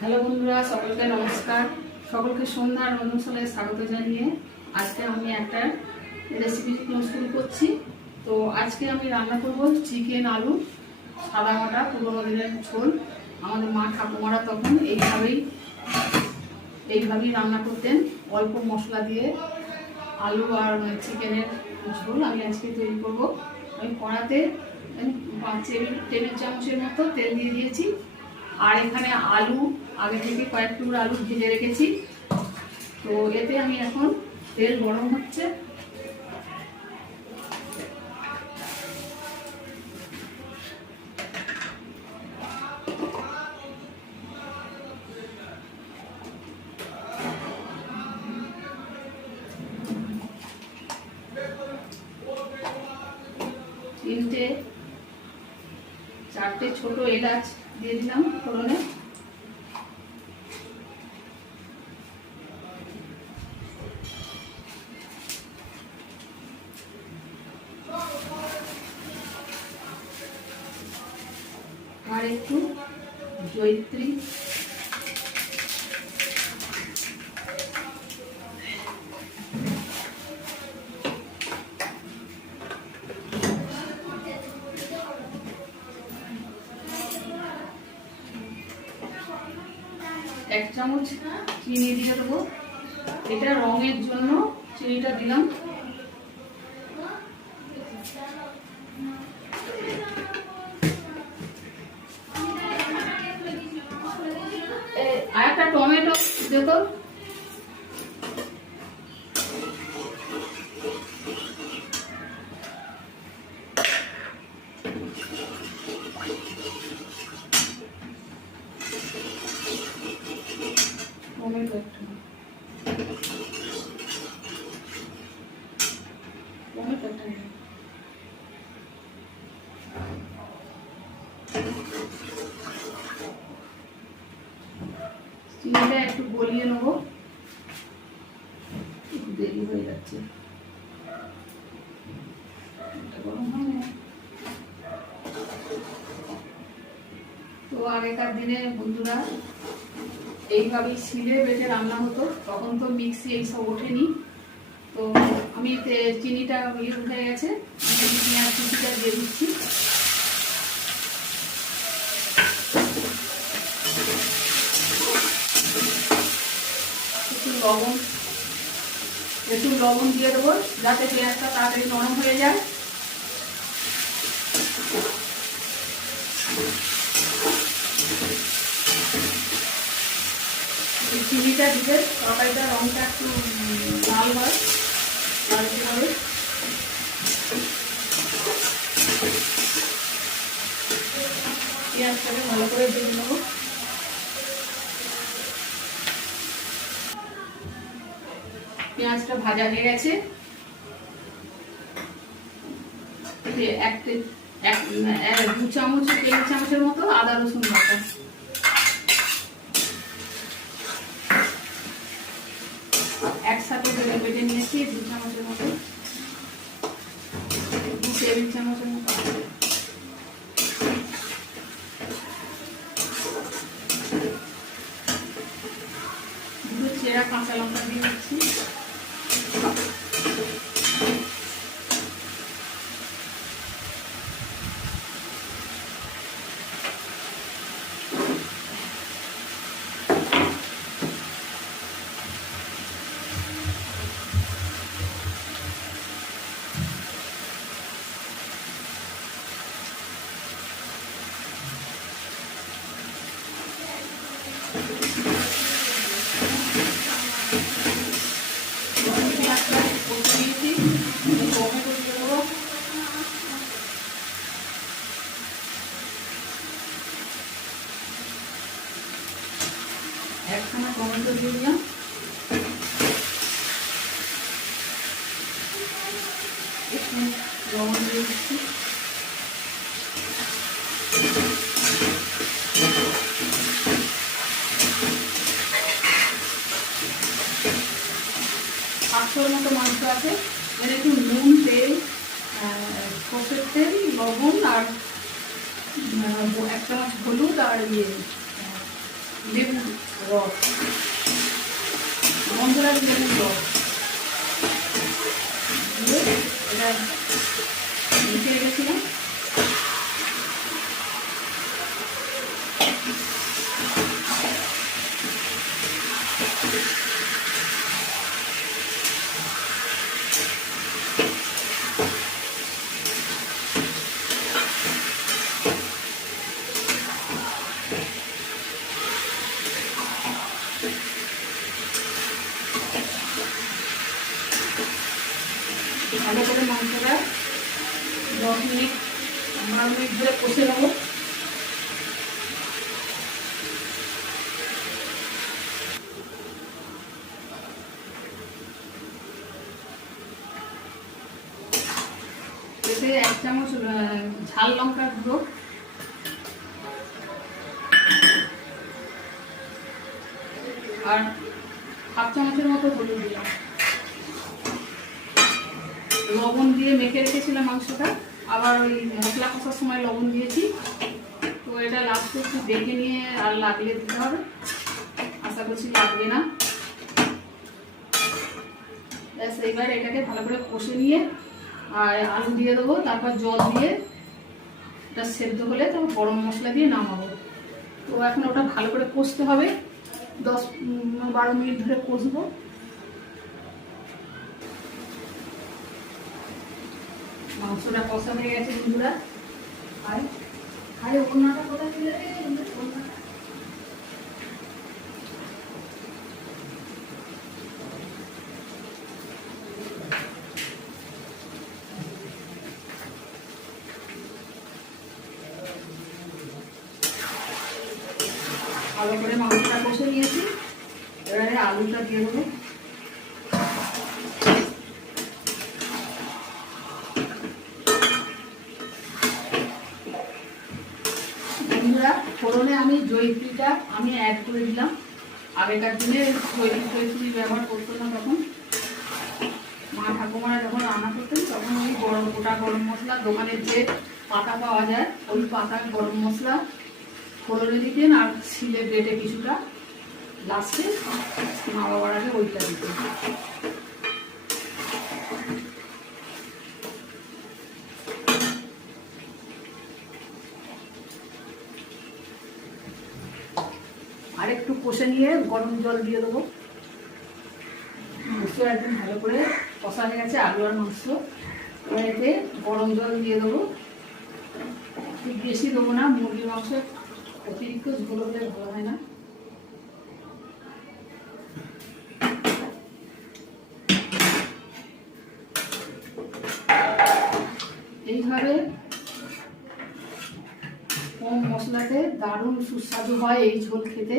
Hello বন্ধুরা, সকলকে নমস্কার। সকলকে সন্ধ্যার অনুষ্ঠানে স্বাগত জানিয়ে আজকে আমি একটা রেসিপি শুরু করছি। তো আজকে আমি রান্না করব চিকেন আলু সাদা কাটা পুরোনো দিনের ঝোল। আমাদের মা ঠাকুমারা তখন এইভাবেই রান্না করতেন, অল্প মশলা দিয়ে আলু আর চিকেনের ঝোল আমি আজকে তৈরি করব। আমি কড়াতে 5 টেবিল চামচের মতো তেল দিয়ে দিয়েছি। আর এখানে আলু আগে থেকে কয়েক টুকরো আলু ভেজে রেখেছি। তো এতে আমি এখন তেল গরম হচ্ছে, চারটে ছোট এলাচ দিয়ে দিলাম ফোড়নে। আর একটু জয়িত্রী, এক চামচ চিনি দিয়ে দেবো। এটা রঙের জন্য চিনিটা দিলাম। আর একটা টমেটো দিত। চিনিটা একটু গলিয়ে নেবো, একটু দেরি হয়ে যাচ্ছে। তো আগেকার দিনে বন্ধুরা এইভাবেই শিলে বেটে রান্না হতো, তখন তো মিক্সি এইসব ওঠেনি। তো আমি চিনিটা উঠে গেছে, পেঁয়াজ কুচিটা দিয়ে দিচ্ছি। একটু লবণ দিয়ে দেবো যাতে পেঁয়াজটা তাড়াতাড়ি নরম হয়ে যায়। চিনিটা দিলে তরকারিটার রঙটা একটু লাল হয়, লালচে হবে। পেঁয়াজটাকে ভালো করে ভেজে নেবো। পেঁয়াজটা ভাজা হয়ে গেছে। দু চামচ টেবিল চামচের মতো আদা রসুন বাটা, একসাথে বেটে নিয়েছি। 2 চামচের মতো, 2 টেবিল চামচের মতো। দুটো চেরা কাঁচা লঙ্কা দিয়ে দিচ্ছি। একখানা টমেটো দিয়ে দিলাম। একটু লবণ দিয়ে দিচ্ছি। পাঁচশোর মতো মাংস আছে। এর একটু নুন, তেল, সর্ষের তেল, লবণ আর 1 চামচ হলুদ আর লেবু রস, বন্ধুরা লেবুর রস দিয়ে এটা মিশে রেখেছিলাম। ভালো করে মাংসটা 10 মিনিট 12 মিনিট ধরে কষে নেবো। এতে 1 চামচ ঝাল লঙ্কার গুঁড়ো, আর 1/2 চামচের মতো হলুদ দিলাম। লবণ দিয়ে মেখে রেখেছিলাম মাংসটা, আবার ওই মশলা কষার সময় লবণ দিয়েছি। তো এটা লাস্টে একটু দেখে নিয়ে আর লাগলে দিতে হবে, আশা করছি লাগবে না। ব্যাস এইবার এটাকে ভালো করে কষে নিয়ে আর আলু দিয়ে দেবো, তারপর জল দিয়ে এটা সেদ্ধ হলে তারপর গরম মশলা দিয়ে নামাবো। তো এখন ওটা ভালো করে কষতে হবে, 10-12 মিনিট ধরে কষবো। মাংসটা কষা হয়ে গেছে বন্ধুরা। আরে ওনাটা কোথায় দিলে রে? ভালো করে মাংসটা কষে নিয়েছি, এবারে আলুটা দিয়ে দেবো। বন্ধুরা ফোড়নে আমি জয়িত্রীটা আমি অ্যাড করে দিলাম। আগেকার দিনে জয়িত্রী ব্যবহার করতো না, তখন মা ঠাকুমারা যখন রান্না করতেন তখন ওই গোটা গরম মশলা দোকানের যে পাতা পাওয়া যায় ওই পাতার গরম মশলা ফোড়নে দিতেন, আর শিলে বেটে কিছুটা লাস্টে নামাবার আগে ওইটা দিতেন। আর একটু কষে নিয়ে গরম জল দিয়ে দেবো। মাংস একদম ভালো করে কষা হয়ে গেছে, আলু আর মাংস। এবার এতে গরম জল দিয়ে দেবো, খুব বেশি দেবো না, মুরগির মাংস অতিরিক্ত ঝোল হলে ভালো হয় না। এইভাবে কম মশলাতে দারুণ সুস্বাদু হয় এই ঝোল খেতে।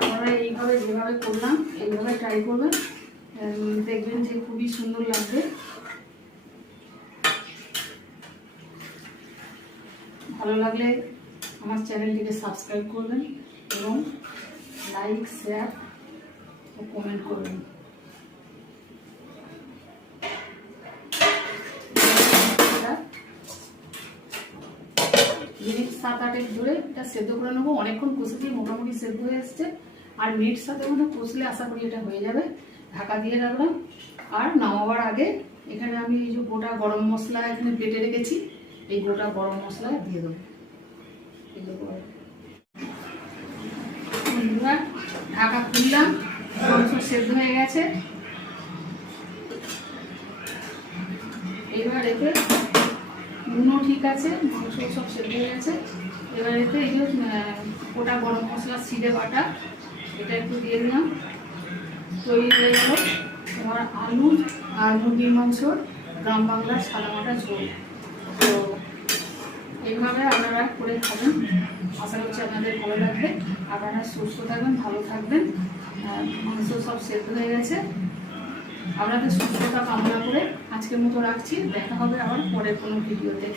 আপনারা এইভাবে যেভাবে করলাম এইভাবে ট্রাই করবেন, দেখবেন যে খুবই সুন্দর লাগবে। ভালো লাগলে আমার চ্যানেলটিকে সাবস্ক্রাইব করবেন এবং লাইক, শেয়ার ও কমেন্ট করবেন। মিনিট 7-8 ধরে এটা সেদ্ধ করে নেবো। অনেকক্ষণ কষেছি, মোটামুটি সেদ্ধ হয়ে এসছে, আর মিনিট 7 মধ্যে কষলে আশা করি এটা হয়ে যাবে। ঢাকা দিয়ে রাখলাম। আর নামাবার আগে এখানে আমি এই যে গোটা গরম মশলা এখানে বেটে রেখেছি, এই গোটা গরম মশলা দিয়ে দেবো। ঢাকা খুললাম, মাংস সেদ্ধ হয়ে গেছে। এবার এতে নুনও ঠিক আছে, মাংস সব সেদ্ধ হয়ে গেছে। এবার এতে এই যে গোটা গরম মশলা ছিঁড়ে বাটা এটা একটু দিয়ে দিলাম। তৈরি হয়ে গেল তোমার আলু আর মুরগির মাংসর গ্রাম বাংলার সাদামাটা ঝোল। তো এইভাবে আপনারা করে খাবেন, আশা করছি আপনাদের ভালো লাগবে। আপনারা সুস্থ থাকবেন, ভালো থাকবেন। মাংস সব সেদ্ধ হয়ে গেছে। আপনাদের সুস্থতা কামনা করে আজকের মতো রাখছি। দেখা হবে আবার পরের কোনো ভিডিওতে।